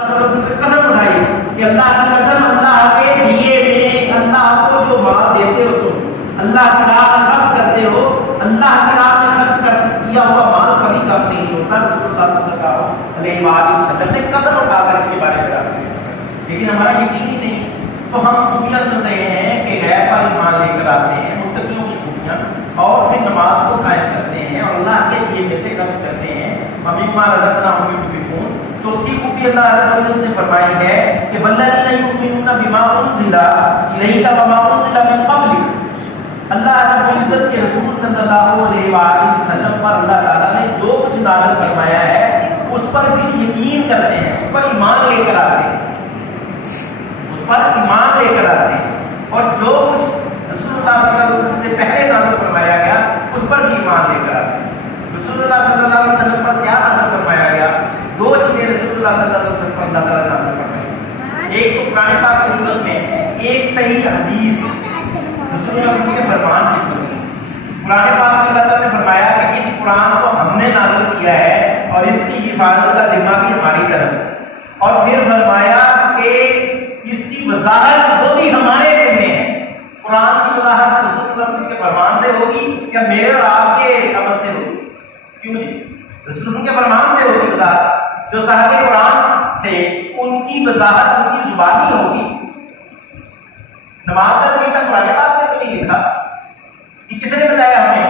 कसम उठाई कि अल्लाह की कसम, अल्लाह के दिए में, अल्लाह को जो माल देते हो तुम, अल्लाह की राह में खर्च करते हो, अल्लाह की राह में खर्च किया हुआ माल कभी कम नहीं होता। रसूलुल्लाह सल्लल्लाहु अलैहि वसल्लम ने कसम उठाकर इसके बारे में कहा। लेकिन हमारा यकीन ही नहीं, तो हम खूबियाँ सुन रहे हैं कि गैर पर ईमान लेकर आते हैं, मुत्तकियों की खूबियाँ, और फिर नमाज को कायम करते हैं और अल्लाह के दिए में से खर्च करते हैं। मम्मा रज़क़नाहुम युनफ़िक़ून। चौथी खूबी अल्लाह रब्बुल इज़्ज़त ने फरमाई है कि वल्लज़ीना युमिनूना बिमा उनज़िला इलैका वमा उनज़िला मिन क़ब्लिक। अल्लाह रब्बुल इज़्ज़त के रसूल सल्लल्लाहु अलैहि वसल्लम पर अल्लाह ताला ने जो कुछ नाज़िल फरमाया है उस पर भी यकीन करते हैं, उस पर ईमान लेकर आते हैं, उस पर ईमान लेकर आते हैं, और जो कुछ रसूलुल्लाह सल्लल्लाहु अलैहि वसल्लम से पहले नाज़िल फरमाया गया उस पर भी ईमान लेकर आते हैं। रसूलुल्लाह सल्लल्लाहु अलैहि वसल्लम पर क्या नाज़िल फरमाया गया? दो चीजें रसूलुल्लाह सल्लल्लाहु अलैहि वसल्लम पर अल्लाह ताला ने नाज़िल फरमाई। एक तो कुरान पाक की सूरत में एक सही हदीस रसूलुल्लाह सल्लल्लाहु अलैहि वसल्लम के फरमान की सूरत में कुरान पाक में अल्लाह ताला ने फरमाया कि इस कुरान को हमने नाज़िल किया है और इसकी हिफाजत का जिम्मा भी हमारी तरफ है, और फिर फरमाया कि इसकी वजाहत वो भी हमारे जिम्मे है। कुरान की वजाहत रसूलुल्लाह सल्लल्लाहु अलैहि वसल्लम के फरमान से होगी या मेरे और आपके अमल से होगी? क्यों नहीं, रसूलुल्लाह के फरमान से होगी वजाहत। जो साहिब कुरान थे उनकी वजाहत उनकी जुबानी होगी। नमाज का तरीका कुरान पाक में तो नहीं लिखा, कि किसने बताया हमें?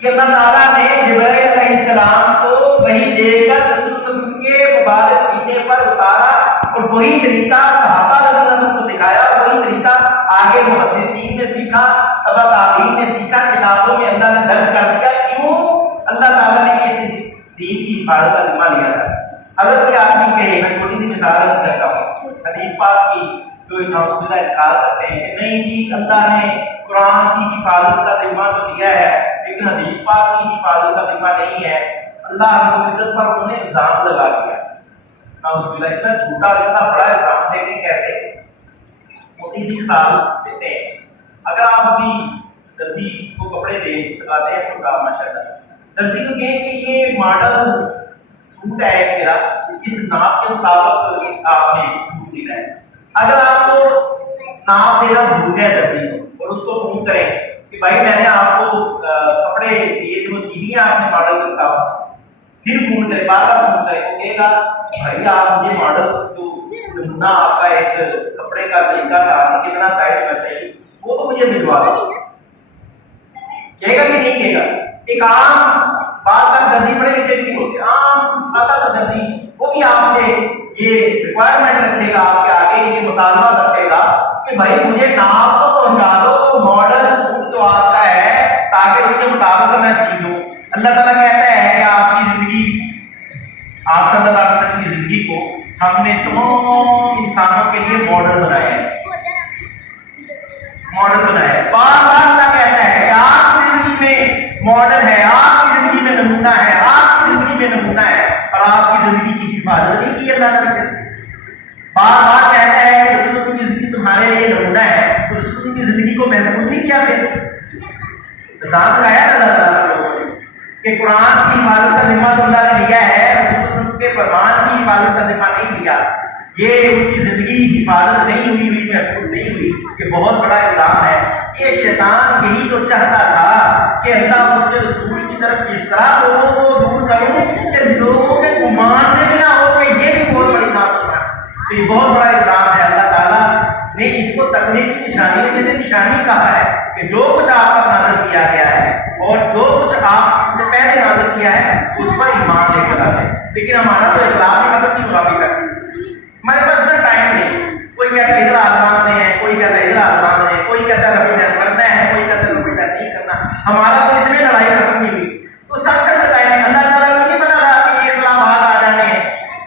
कि अल्लाह ताला ने जिब्राइल अलैहिस्सलाम को वही देकर रसूल के मुबारक सीने पर उतारा, और वही तरीका सहाबा रज़ियल्लाहु अन्हुम को सिखाया, वही तरीका आगे मुहद्दिसीन ने सीखा, तबा ताबीन ने सीखा, किताबों में अल्लाह ने दर्ज कर दिया। क्यों? अल्लाह ताला ने इस दीन की हिफाजत का जिम्मा लिया था। अगर कोई आदमी कहे, मैं छोटी सी मिसाल अर्ज करता हूँ, हदीस पाक की जो नाउज़ुबिल्लाह इनकार करते हैं कि नहीं जी अल्लाह ने कुरान की हिफाजत का जिम्मा तो लिया है लेकिन हदीस पाक की हिफाजत का जिम्मा नहीं है, अल्लाह रब्बुल इज़्ज़त पर उन्होंने इल्जाम लगा दिया। नाउज़ुबिल्लाह, इतना झूठा इतना बड़ा इल्जाम देंगे कैसे? मोटी सी मिसाल देते हैं। अगर आप अभी दर्जी को कपड़े दे सिखाते हैं, इसको काम माशाल्लाह, दर्जी को कहें कि ये मॉडल सूट है मेरा, इस नाप के मुताबिक आपने सूट सीना है। अगर आपको नाप देना भूल गए दर्जी को और उसको फोन करें कि भाई मैंने आपको कपड़े दिए थे वो सी दिए आपने मॉडल के मुताबिक, फिर फोन करें, बार बार फोन करें, वो कहेगा भाई आप मुझे मॉडल तो नमूना आपका एक कपड़े का तरीका था कितना साइज में चाहिए वो तो मुझे भिजवा दो, कहेगा कि नहीं कहेगा? एक आम बात का दर्जी पढ़े लिखे भी होते, आम सादा सा दर्जी वो भी आपसे ये रिक्वायरमेंट रखेगा, आपके आगे ये मुतालबा रखेगा कि भाई मुझे नाप तो पहुंचा दो, मॉडल सूट जो आता है ताकि उसके मुताबिक मैं सी दूं। अल्लाह ताला कहता है कि आपकी जिंदगी, आप सल्लल्लाहु अलैहि वसल्लम की जिंदगी को हमने तमाम इंसानों के लिए मॉडल बनाया है, मॉडल बनाया है। बार बार अल्लाह कहता है कि आपकी जिंदगी में मॉडल है, आपकी जिंदगी में नमूना है, आपकी जिंदगी में नमूना है, और आपकी जिंदगी की हिफाजत नहीं की अल्लाह ताला ने। बार बार कहता है कि रसूल की जिंदगी तुम्हारे लिए नमूना है, तो रसूल की जिंदगी को महफूज नहीं किया फिर निजाम लगाया अल्लाह ताला लोगों ने कि कुरान की हिफाजत का जिम्मा तो अल्लाह ने लिया है, रसूल के फरमान की हिफाजत का जिम्मा नहीं लिया। ये उनकी जिंदगी हिफाजत नहीं हुई, महफूज नहीं हुई, ये बहुत बड़ा इल्जाम है। ये शैतान यही तो चाहता था कि अल्लाह उसके रसूल की तरफ इस तरह लोगों को दूर करूं कि लोगों के गुमान में भी ना हो कि ये भी बहुत बड़ी बात है। तो ये बहुत बड़ा इल्जाम है। अल्लाह ताला ने इसको तकवे की निशानी में से निशानी कहा है कि जो कुछ आप पर नाज़िल किया गया है और जो कुछ आपने पहले नाज़िल किया है उस पर ईमान लेकर आए। लेकिन हमारा तो इस्लाम ही खत्म नहीं हुआ अभी तक, हमारे पास ना टाइम नहीं। कोई कहता है इधर आसमान में है, कोई कहता है इधर आसमान में है, कोई कहता है रफ़ीज़ करना है, कोई कहता है रफ़ीज़ नहीं करना। हमारा तो इसमें लड़ाई खत्म नहीं हुई। तो सच सच बताएं, अल्लाह ताला को नहीं पता था कि ये इस्लामाबाद आ जाने हैं।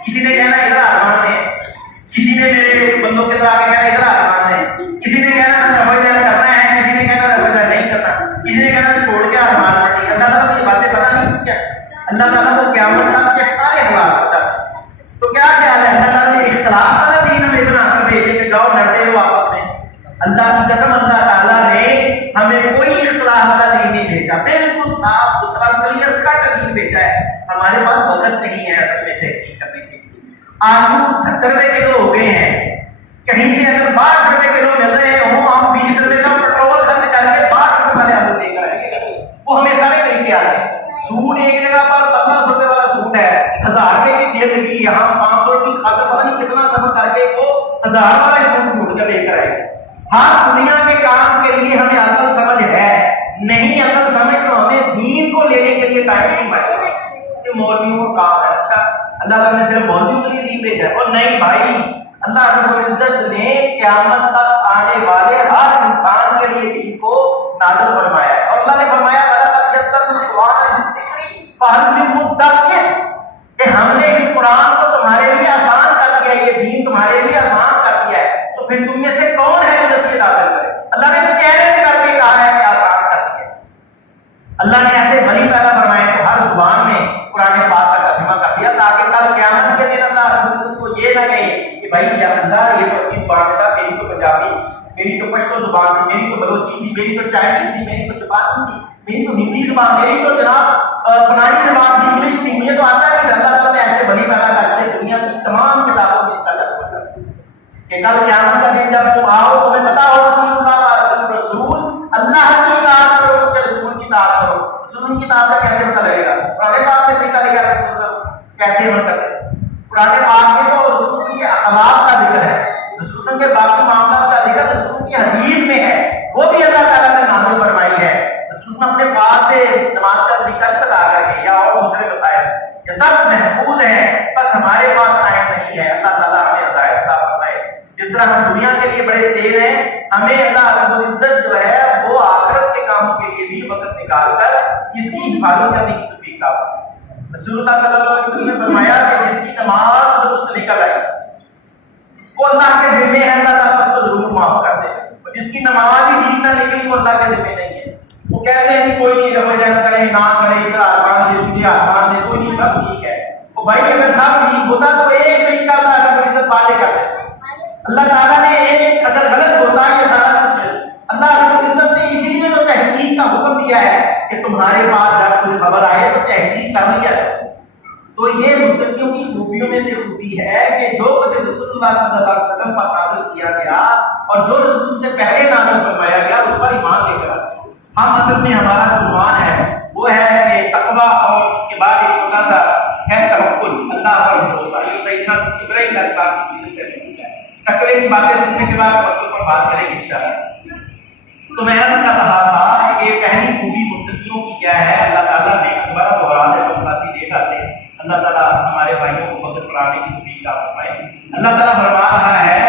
किसी ने कहना इधर आसमान में है, किसी ने मेरे बंदों के तरह कहना इधर आसमान में है, किसी ने कहना रफ़ीज़ करना है, किसी ने कहना रफ़ीज़ नहीं करना, किसी ने कहना छोड़ के आसमान में नहीं। अल्लाह ताला को ये बातें पता नहीं क्या? अल्लाह ताला को क़यामत तक के सारे हालात पता। तो क्या ख्याल है, अल्लाह ताला ने इख्तिलाफ वाला दीन हमें बनाकर भेजे कि जाओ लड़ते हो आपस में? अल्लाह की कसम, अल्लाह ताला ने हमें कोई इख्तिलाफ वाला दीन नहीं भेजा, बिल्कुल साफ सुथरा क्लियर कट दीन भेजा है। हमारे पास वक्त नहीं है असल में तहकीक करने की। आलू 70 रुपए किलो हो गए हैं, कहीं से अगर 62 रुपए किलो मिल रहे हो, हम 20 रुपए का पेट्रोल खर्च करके 62 रुपए वाले आलू लेकर आएंगे। वो हमें सारे तरीके आ रहे हैं। सूट एक जगह पर 1500 रुपए वाला सूट है, 1000 रुपए की सेल लगी, यहाँ 500 रुपए की खातर पता नहीं कितना सफर करके वो 1000 वाला सूट ढूंढ कर लेकर आएंगे। हाँ, दुनिया के काम के लिए हमें अकल समझ है, नहीं अकल समझ तो हमें दीन को लेने के लिए टाइम नहीं बचेगा। ये मौलवियों का काम है। अच्छा, अल्लाह ताला ने सिर्फ मौलवियों के लिए दीन भेजा है? और नहीं भाई, अल्लाह रब्बुल इज्जत ने क़यामत तक आने वाले हर इंसान के लिए दीन को नाज़िल फरमाया है। और अल्लाह ने फरमाया कि हमने इस कुरान को तुम्हारे लिए आसान कर दिया है, ये दीन तुम्हारे लिए आसान कर दिया है, तो फिर तुम में से कौन है जो नसीहत हासिल करे? अल्लाह ने चैलेंज करके कहा है कि आसान कर दिया। अल्लाह ने ऐसे वली पैदा फरमाए तो हर जुबान में कुरान पाक का तर्जुमा कर दिया, ताकि कल क़यामत के दिन अल्लाह रब्बुल इज्जत को ये ना कहे कि भाई या अल्लाह ये तो अपनी जुबान में था, मेरी तो पंजाबी, मेरी तो पश्तो जुबान थी, मेरी तो बलोची थी, मेरी तो चाइनीज थी, मेरी तो जापानी थी, मेरी तो हिंदी जुबान, मेरी तो जनाब फलानी जुबान थी, इंग्लिश थी, मुझे तो आता नहीं था। अल्लाह ताला ने ऐसे वली पैदा कर दिए दुनिया की तमाम किताबों में इसका तर्जुमा कर दिया कि कल क़यामत का दिन जब तुम आओ तुम्हें पता होगा कि रसूल अल्लाह की इताअत करो, उसके रसूल की इताअत करो। रसूल की इताअत का कैसे पता लगेगा? पुराने पाक में तरीका लेकर कैसे अमल करते हैं? पुराने पाक में तो रसूल के अखलाक का जिक्र है, रसूल के बाकी मामला का जिक्र रसूल की हदीस में है, वो भी अल्लाह ताला ने नाज़िल फरमाई है। रसूल अपने पास से नमाज का तरीका बता करके या और दूसरे मसाइल ये सब महफूज है, बस हमारे पास टाइम नहीं है। अल्लाह ताला हमें हिदायत अता फरमाए। जिस तरह हम दुनिया के लिए बड़े तेज हैं, हमें अल्लाह रब्बुल इज्जत जो है वो आखिरत के कामों के लिए भी वक्त निकाल कर इसकी हिफाजत करने की तौफीक अता फरमाए। रसूलुल्लाह सल्लल्लाहु अलैहि वसल्लम ने फरमाया कि जिसकी नमाज दुरुस्त निकल आई वो अल्लाह के जिम्मे है, अल्लाह ताला उसको जरूर माफ कर दे। और जिसकी नमाज ही ठीक ना निकली वो अल्लाह के जिम्मे नहीं है। वो कहते हैं कि कोई नहीं, रमजान करे ना करे, इधर आसमान दे सीधे आसमान दे, कोई नहीं, सब ठीक है। तो भाई अगर सब ठीक होता तो एक तरीका अल्लाह रब्बुल इज्जत वाले कर देता। अल्लाह ताला ने एक अगर गलत होता ये सारा कुछ, अल्लाह रब्बुल इज्जत ने इसीलिए तो तहकीक का हुक्म दिया है कि तुम्हारे पास जब कोई खबर आए तो तहकीक कर लिया जाए। तो ये मुत्तकियों की खूबियों में से खूबी है कि जो कुछ रसूलुल्लाह सल्लल्लाहु अलैहि वसल्लम पर नाज़िल किया गया और जो रसूल से पहले नाज़िल फरमाया गया उस पर ईमान लेकर आते हैं। हम असल में हमारा ईमान है वो है कि तकवा, और उसके बाद एक छोटा सा है तवक्कुल, अल्लाह पर भरोसा। जो सैयदना इब्राहीम अलैहिस्सलाम की सीरत से लिखा है। तकवे की बातें सुनने के बाद तवक्कुल पर बात करेंगे इंशाअल्लाह। तो मैं अर्ज़ कर रहा था कि पहली खूबी मुत्तकियों की क्या है? अल्लाह ताला ने दोबारा दोहराने सब साथी लेट आते हैं। अल्लाह ताला हमारे भाइयों को वक्त पढ़ाने की तौफीक अता फरमाए। अल्लाह ताला फरमा रहा है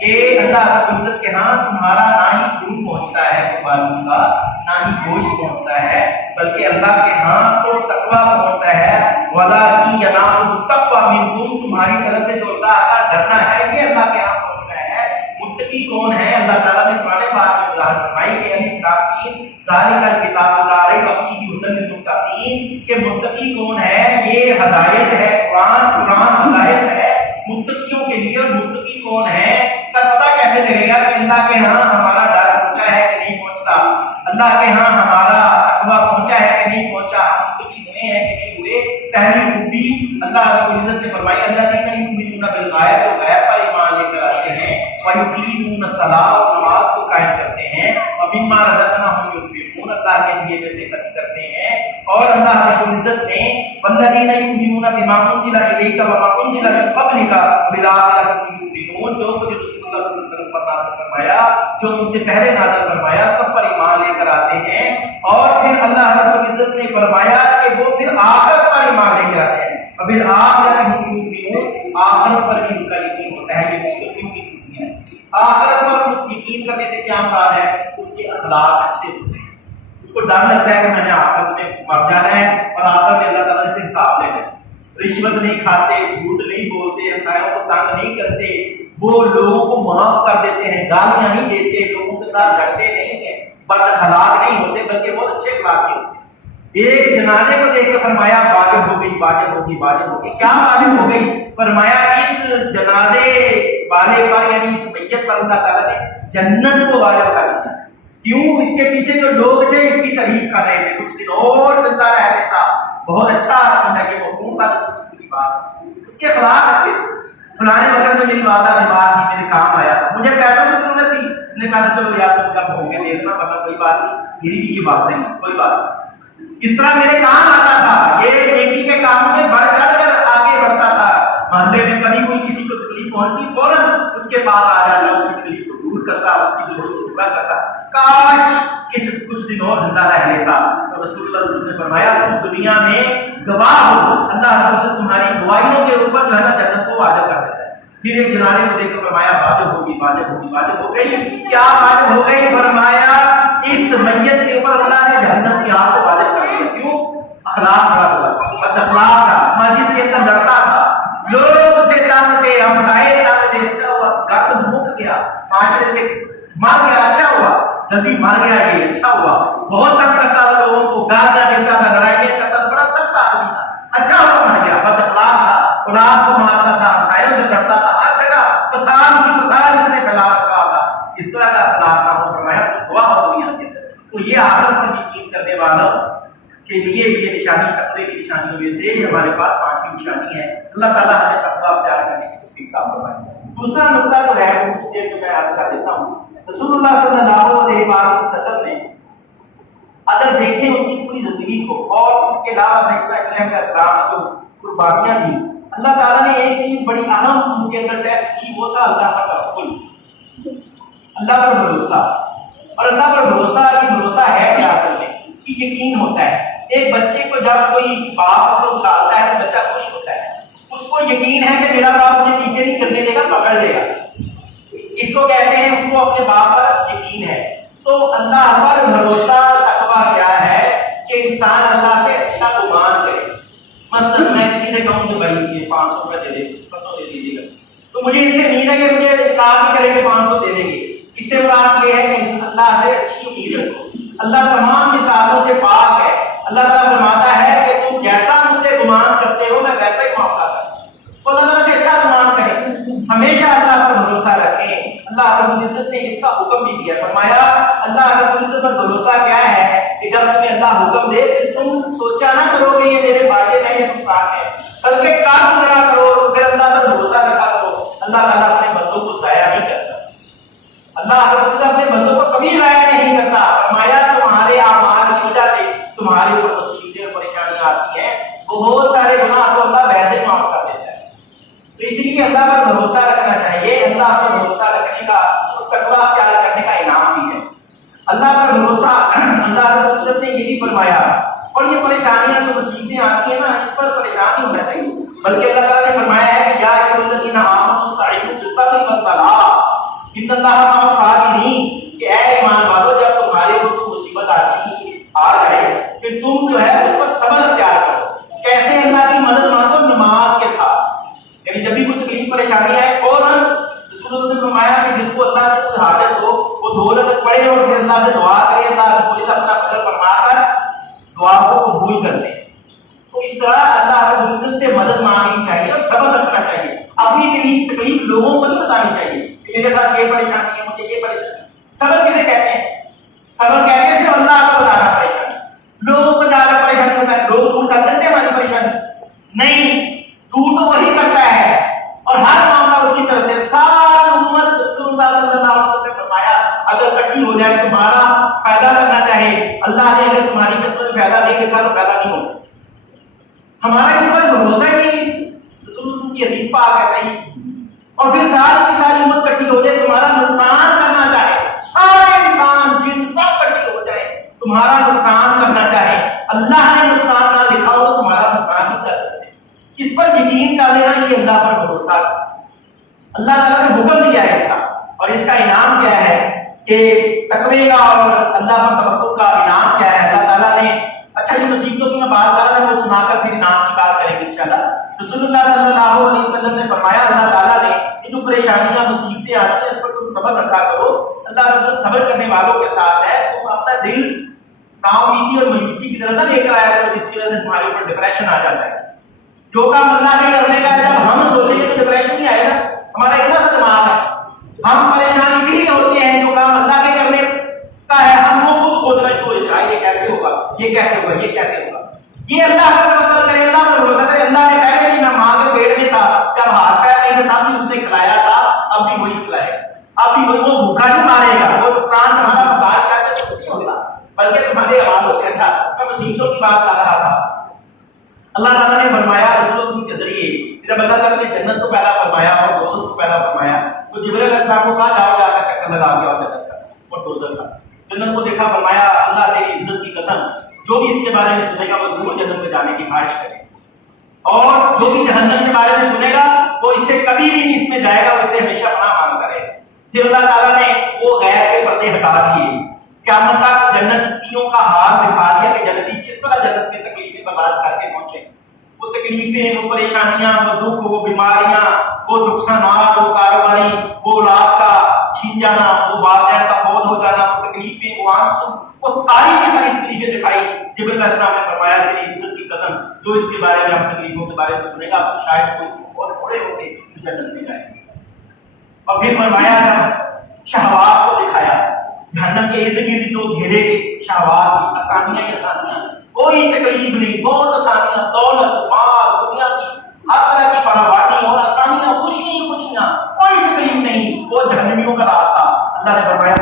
कि अल्लाह रब्बुल इज्जत के हाथ तुम्हारा ना ही खून पहुंचता है कुर्बानी का, ना ही गोश्त पहुंचता है, बल्कि अल्लाह के हाथ तो तकवा पहुंचता है। वला की यनालु तक़वा मिनकुम, तुम्हारी तरफ से जो अल्लाह का डरना है ये अल्लाह के हाथ पहुंचता है। मुत्तकी कौन है? अल्लाह ताला ने कुरान पाक में वज़ाहत फरमाई कि अलिफ लाम मीम ज़ालिकल किताबु ला रैब फीहि हुदल लिल मुत्तकीन, कि मुत्तकी कौन है? ये हिदायत है, कुरान हिदायत है मुत्तकियों के लिए। मुत्तकी कौन है का पता कैसे लगेगा कि अल्लाह के यहाँ हमारा डर पहुंचा है कि नहीं पहुंचता, अल्लाह के यहाँ हमारा तकवा पहुंचा है कि नहीं पहुंचा, मुत्तकी हुए हैं कि नहीं हुए? पहली खूबी अल्लाह रब्बुल इज्जत ने फरमाई अल्लज़ीना युमिनूना बिल गायब, जो गायब पर ईमान लेकर आते हैं, व युकीमूना सलात, और नमाज को कायम करते हैं, और मिम्मा रज़क़नाहुम युनफ़िक़ून, अल्लाह के लिए पैसे खर्च करते हैं। और अल्लाह रब्बुल इज्जत ने वल्लज़ीना युमिनूना बिमा उनज़िला इलैका व मा उनज़िला मिन क़ब्लिका बिल आखिरति हुम युक़िनून, जो कुछ रसूलुल्लाह सल्लल्लाहु अलैहि वसल्लम पर नाज़िल फरमाया, जो उनसे पहले नाज़िल फरमाया, सब पर ईमान लेकर आते हैं। और फिर अल्लाह रब्बुल इज्जत ने फरमाया कि वो फिर आखिरत पर ईमान लेकर आते हैं, और बिल आखिरति हुम युक़िनून, आखिरत पर भी उनका यकीन होता है। ये मुत्तकियों की खूबियां हैं। आखिरत पर यकीन करने से क्या मुराद है? उसके अखलाक अच्छे होते हैं, उसको डर लगता है कि मैंने आखिरत में मर जाना है और आखिरत में अल्लाह ताला से हिसाब लेना है। रिश्वत नहीं खाते, झूठ नहीं बोलते, हमसायों को तंग नहीं करते, वो लोगों को माफ कर देते हैं, गालियां नहीं देते, लोगों के साथ लड़ते नहीं है, बदअखलाक नहीं होते, बल्कि बहुत अच्छे अखलाक के होते हैं। एक जनाजे को देख कर फरमाया वाजिब हो गई, वाजिब होगी, वाजिब होगी। क्या वाजिब हो गई? फरमाया इस जनाजे वाले पर, यानी इस मैयत पर अल्लाह ताला ने जन्नत को वाजिब कर दिया। क्यों? इसके पीछे जो लोग थे इसकी तारीफ कर रहे थे, कुछ दिन और जिंदा रह लेता, बहुत अच्छा अकीदा, ये मफहूम था रसूल की बात, उसके अखलाक अच्छे थे। फलाने वक्त में मेरी वादा बीमार थी, मेरे काम आया था, मुझे पैसों की जरूरत थी, उसने कहा चलो यार तुम कब होंगे देखना, मतलब कोई बात नहीं, मेरी भी ये बात नहीं, कोई बात नहीं। इस तरह मेरे काम आता था, ये नेकी के कामों में बढ़ चढ़ कर आगे बढ़ता था। मोहल्ले में कभी कोई किसी को तकलीफ पहुंचती, फौरन उसके पास आ जाता, उसकी तकलीफ को दूर करता, उसकी जरूरत को पूरा करता। काश कुछ दिन और जिंदा रह लेता तो रसूलुल्लाह सल्लल्लाहु अलैहि वसल्लम ने फरमाया तुम दुनिया में गवाह हो, अल्लाह तुम्हारी गवाहियों के ऊपर जो है ना जन्नत को वाजिब कर देता है। फिर एक जनाने को देखकर फरमाया वाजिब होगी, वाजिब होगी, वाजिब हो गई। क्या वाजिब हो गई? फरमाया इस मैयत के ऊपर अल्लाह ने जहन्नम की आग को वाजिब कर दिया। क्यों? अखलाक खराब हुआ, बदअखलाक था, मस्जिद के अंदर लड़ता था, लोग उसे ताकते, हमसाए ताकते, अच्छा हुआ गर्द मुक गया, माशरे से मर गया, अच्छा हुआ, जल्दी मर गया, ये अच्छा हुआ। बहुत तंग करता था लोगों को, गालियां देता था, लड़ाइयां करता था, बड़ा सख्त आदमी था, अच्छा हुआ मर गया, बदअखलाक था, औलाद को मारता था, हमसायों से लड़ता था, हर जगह फसाद ही फसाद इसने फैला रखा था। इस तरह का अखलाक था। फरमाया तो दुआ हो दुनिया के अंदर। तो ये आखिरत पर यकीन करने वालों के लिए ये निशानी तकवे की निशानियों में से हमारे पास पांचवी निशानी है। अल्लाह ताला हमें तकवा अख्तियार करने की तौफीक अता फरमाए। दूसरा नुकता जो है वो कुछ देर में मैं अर्ज कर देता हूँ। रसूलुल्लाह सल्लल्लाहु अलैहि वसल्लम ने अगर देखें उनकी पूरी जिंदगी को और इसके अलावा सैयदना इब्राहीम अलैहिस्सलाम ने जो कुर्बानियां दी, अल्लाह ताला ने एक चीज बड़ी अहम उनके अंदर टेस्ट की, वो था अल्लाह पर तवक्कुल, अल्लाह पर भरोसा। और अल्लाह पर भरोसा, ये भरोसा है क्या असल में कि यकीन होता है। एक बच्चे को जब कोई बाप को उछालता है तो बच्चा खुश होता है, उसको यकीन है कि मेरा बाप मुझे पीछे नहीं करने देगा, पकड़ लेगा, इसको कहते हैं, उसको अपने बाप पर यकीन है। तो अल्लाह पर भरोसा तकवा क्या है कि इंसान अल्लाह से अच्छा गुमान करे। मसलन मैं किसी से कहूं कि भाई ये 500 रुपए दे दे, 500 दे दीजिएगा, तो मुझे इनसे उम्मीद है कि मुझे काम ही करेंगे 500 दे देंगे। इससे मुराद ये है कि अल्लाह से अच्छी उम्मीद रखो। अल्लाह तमाम मिसालों से पाक है। अल्लाह ताला फरमाता है कि तुम जैसा मुझसे गुमान करते हो मैं वैसा ही मामला करूं। तो अल्लाह ताला से अच्छा गुमान करें, हमेशा अल्लाह पर भरोसा रखें। अल्लाह रब्बुल इज्जत ने इसका हुक्म भी दिया, फरमाया अल्लाह रब्बुल इज्जत पर भरोसा क्या है कि जब तुम्हें अल्लाह हुक्म दे तुम सोचा ना करो कि ये मेरे फायदे में या नुकसान है, बल्कि काम पूरा करो, फिर अल्लाह पर भरोसा रखा करो। अल्लाह ताला अपने बंदों को जाया नहीं करता, अल्लाह रब्बुल इज्जत अपने बंदों को कभी जाया नहीं करता। फरमाया तुम्हारे आमाल की वजह से तुम्हारे ऊपर मुसीबतें और परेशानियां आती हैं, बहुत सारे गुनाह तो अल्लाह वैसे माफ कर देता है। तो इसलिए अल्लाह पर भरोसा रखना चाहिए। अल्लाह पर भरोसा रखने का, उस तकवा अख्तियार करने का इनाम भी है। अल्लाह पर भरोसा, अल्लाह रब्बुल इज्जत ने ये भी फरमाया। और ये परेशानियां जो मुसीबतें आती है ना, इस पर परेशान नहीं होना चाहिए, बल्कि अल्लाह ताला ने फरमाया है कि या अय्युहल्लज़ीना आमनू इस्तईनु बिस्सब्रि वस्सलाह इन्नल्लाहा मअस साबिरीन, कि ऐ ईमान वालों जब तुम्हारे ऊपर मुसीबत आ जाए फिर तुम जो है उस पर सब्र अख्तियार करो। कैसे? अल्लाह की मदद मांगो नमाज के साथ, यानी जब भी कोई तकलीफ परेशानी आए फौरन रसूलुल्लाह से फरमाया कि जिसको अल्लाह से कोई हाजत हो वो 2 रकात पढ़े और फिर अल्लाह से दुआ करे, अल्लाह रब्बुल इज्जत अपना फजल फरमाकर दुआ को कबूल कर ले। तो इस तरह अल्लाह रब्बुल इज्जत से मदद मांगनी चाहिए और सब्र रखना चाहिए। अपनी तकलीफ लोगों को नहीं बतानी चाहिए कि मेरे साथ ये परेशानी है, मुझे ये परेशानी। सब्र किसे कहते हैं? सब्र कहते हैं सिर्फ अल्लाह को बताना परेशानी, लोगों को ज्यादा परेशानी बताना। लोग दूर कर सकते हैं हमारी परेशानी? नहीं, दूर तो वही करता है और हर मामला उसकी तरफ से। सारी उम्मत रसूलुल्लाह सल्लल्लाहु अलैहि वसल्लम ने फरमाया अगर इकट्ठी हो जाए तुम्हारा फायदा करना चाहे, अल्लाह ने अगर तुम्हारी किस्मत में फायदा नहीं लिखा तो फायदा नहीं हो सकता। हमारा इस पर भरोसा ही नहीं, रसूलुल्लाह की हदीस पाक है सही। और फिर सारी की सारी उम्मत इकट्ठी हो जाए तुम्हारा नुकसान करना चाहे, सारे इंसान जिन सब इकट्ठे हो जाए तुम्हारा नुकसान करना चाहे, अल्लाह ने नुकसान ना लिखा हो तो तुम्हारा नुकसान नहीं कर सकते। इस पर यकीन कर लेना, ये अल्लाह पर भरोसा। अल्लाह ताला ने हुक्म दिया है इसका, और इसका इनाम क्या है कि तकवे का और अल्लाह पर तवक्कुल का इनाम क्या है। अल्लाह ताला ने, अच्छा ये मुसीबतों की मैं बात कर रहा था वो सुनाकर फिर इनाम की बात करेंगे इंशाल्लाह। रसूलुल्लाह सल्लल्लाहु अलैहि वसल्लम ने फरमाया अल्लाह ताला ने जो परेशानियां मुसीबतें आती हैं इस पर तुम सब्र रखा करो, अल्लाह रब्बुल सब्र करने वालों के साथ है। तुम अपना दिल नाउमीदी और मायूसी की तरफ ना लेकर आया करो जिसकी वजह से तुम्हारे ऊपर डिप्रेशन आ जाता है। जो काम अल्लाह के करने का है जब हम सोचेंगे तो डिप्रेशन नहीं आएगा। हमारा इतना सा दिमाग है, हम परेशान इसीलिए होते हैं जो काम अल्लाह के करने का है हम वो खुद सोचना शुरू हो जाए, ये कैसे होगा, ये कैसे होगा, ये कैसे होगा। ये अल्लाह पर तवक्कुल करें, अल्लाह पर भरोसा करें। अल्लाह ने पहले भी ना मां के पेट में था, जब हाथ पैर नहीं थे तब भी اب بھی وہ بھوکا نہیں مارے گا، وہ نقصان ہمارا برداشت کرتے تو نہیں ہوتا، بلکہ تمہارے حوالوں کے اچھا میں مصیبتوں کی بات کر رہا تھا. اللہ تعالیٰ نے فرمایا رسول کے ذریعے جب اللہ تعالیٰ نے جنت کو پیدا فرمایا اور دوزخ کو پیدا فرمایا تو جبرائیل علیہ السلام کو کہا جاؤ جا کر چکر لگا کے آؤ جنت کا اور دوزخ کا. جنت کو دیکھا، فرمایا اللہ تیری عزت کی قسم جو بھی اس کے بارے میں سنے گا وہ ضرور جنت میں جانے کی خواہش کرے، اور جو بھی جہنم کے بارے میں سنے گا وہ اس سے کبھی بھی نہیں اس میں جائے گا، وہ اس سے ہمیشہ پناہ مانگ کرے. پھر اللہ تعالیٰ نے وہ غیر کے پردے ہٹا دیے، قیامت تک جنتیوں کا حال دکھا دیا کہ جنتی کس طرح جنت میں تکلیفیں برداشت کر کے پہنچے. وہ تکلیفیں، وہ پریشانیاں، وہ دکھ، وہ بیماریاں، وہ نقصانات، وہ کاروباری، وہ اولاد کا چھین جانا، وہ والدین کا فوت ہو جانا، وہ تکلیفیں، وہ آنسو، وہ ساری کی ساری تکلیفیں دکھائی. جبرائیل علیہ السلام نے فرمایا تیری عزت کی قسم جو اس کے بارے میں آپ تکلیفوں کے بارے میں سنے گا تو شاید کوئی بہت تھوڑے ہوتے جو جنت میں جائیں گے. اور پھر فرمایا جب شہوات کو دکھایا، جہنم کے ارد گرد جو گھیرے شہوات کی آسانیاں ہی آسانیاں، کوئی تکلیف نہیں، بہت آسانیاں، دولت، مال، دنیا کی ہر طرح کی فراوانی اور آسانیاں، خوشیاں ہی خوشیاں، کوئی تکلیف نہیں، وہ جہنمیوں کا راستہ. اللہ نے فرمایا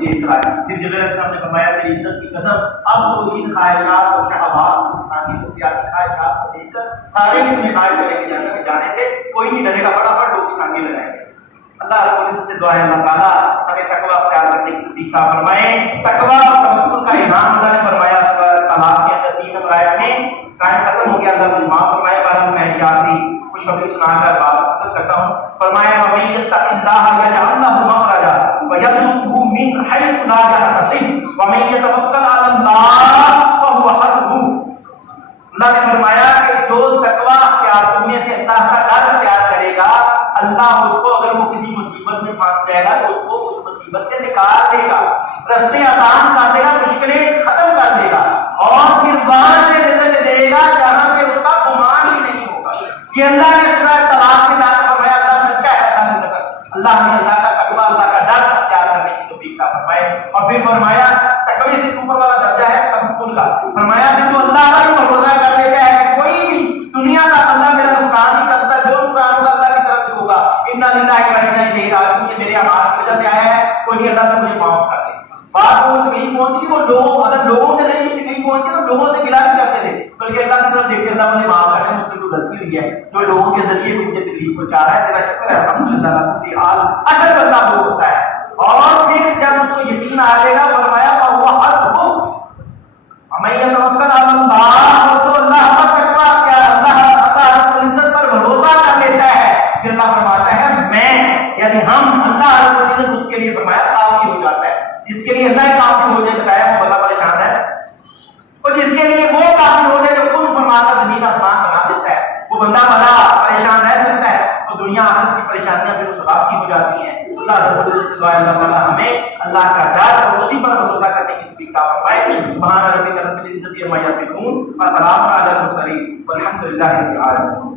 دیکھ رہا ہے. پھر جبرائیل علیہ السلام نے فرمایا تیری عزت کی قسم اب تو ان خواہشات اور شہوات اور انسانی نفسیاتی خواہشات کو دیکھ کر سارے اس میں قائل کریں گے جہنم میں جانے سے کوئی نہیں ڈرے گا، فٹافٹ لوگ چھلانگے لگائیں گے. اللہ رب العزت سے دعا ہے اللہ تعالیٰ ہمیں تقویٰ اختیار کرنے کی توفیق عطا فرمائے. تقویٰ اور توکل کا انعام اللہ نے فرمایا طلاق کے اندر 3 نمبر آیت میں ٹائم ختم ہو گیا، اللہ مجھے معاف فرمائے. بارہ میں آخری خوشخبری سنا کر بات ختم کرتا ہوں. فرمایا وَمَن يَتَّقِ اللَّهَ يَجْعَل لَّهُ مَخْرَجًا وَيَرْزُقْهُ مِنْ حَيْثُ لَا يَحْتَسِبُ وَمَن يَتَوَکَّلْ عَلَى اللَّهِ فَهُوَ حَسْبُهُ. اللہ نے فرمایا کہ جو تقویٰ اختیار کرنے سے اللہ کا ڈر اختیار کرے گا، اللہ اس کو اگر وہ کسی مصیبت میں پھنس جائے گا تو اس کو اس مصیبت سے نکال دے گا، رستے آسان کر دے گا، مشکلیں ختم کر دے گا، اور پھر وہاں سے رزق دے گا جہاں سے اس کا گمان ہی نہیں ہوگا. یہ اللہ نے سورہ طلاق میں جا کر فرمایا اللہ سچا ہے. اللہ نے اللہ کا تقویٰ، اللہ کا ڈر اختیار کرنے کی توفیق عطا فرمائے. اور پھر فرمایا تقوی سے اوپر والا درجہ ہے توکل کا. فرمایا کہ جو اللہ کا ہی بھروسہ کر لیتا ہے کہ کوئی بھی دنیا کا بندہ میرا نقصان نہیں کر سکتا، جو نقصان ہوگا اللہ کی طرف سے ہوگا، انا للہ و انا الیہ راجعون، یہ میرے اعمال کی وجہ سے آیا ہے، کوئی نہیں اللہ تو مجھے معاف کر دے. بات وہ تکلیف پہنچتی تھی، وہ لوگ اگر لوگوں کے ذریعے تکلیف پہنچتی تو لوگوں سے گلا نہیں کرتے تھے، بلکہ اللہ کی طرف دیکھتے اللہ مجھے معاف کر دے، مجھ سے کوئی غلطی ہوئی ہے، جو لوگوں کے ذریعے مجھے تکلیف پہنچا رہا ہے، تیرا شکر ہے الحمدللہ اللہ حال. اصل بندہ وہ ہوتا ہے. اور پھر جب اس کو یقین آ جائے گا فرمایا فَهُوَ حَسْبُهُ وَمَن يَتَوَکَّلْ عَلَى اللَّهِ، جو اللہ پر تقویٰ کیا اللہ رب العزت پر بھروسہ کر لیتا ہے، پھر اللہ فرماتا ہے میں یعنی ہم اللہ رب العزت اس کے لیے فرمایا کافی ہو جاتا ہے. جس کے لیے اللہ کافی ہو جائے بتایا وہ بڑا پریشان ہے، اور جس کے لیے وہ کافی ہو جائے جو کن فرماتا زمین آسمان بنا دیتا ہے، وہ بندہ بڑا پریشان رہ سکتا ہے، تو دنیا آخرت کی پریشانیاں پھر اس بات کی ہو جاتی ہیں. اللہ رب العزت سے دعا ہے اللہ تعالیٰ ہمیں اللہ کا ڈر اور اسی پر بھروسہ کرنے کی توفیق عطا فرمائے. سبحان ربک رب العزت عما یصفون وسلام علی المرسلین والحمد للہ رب العالمین.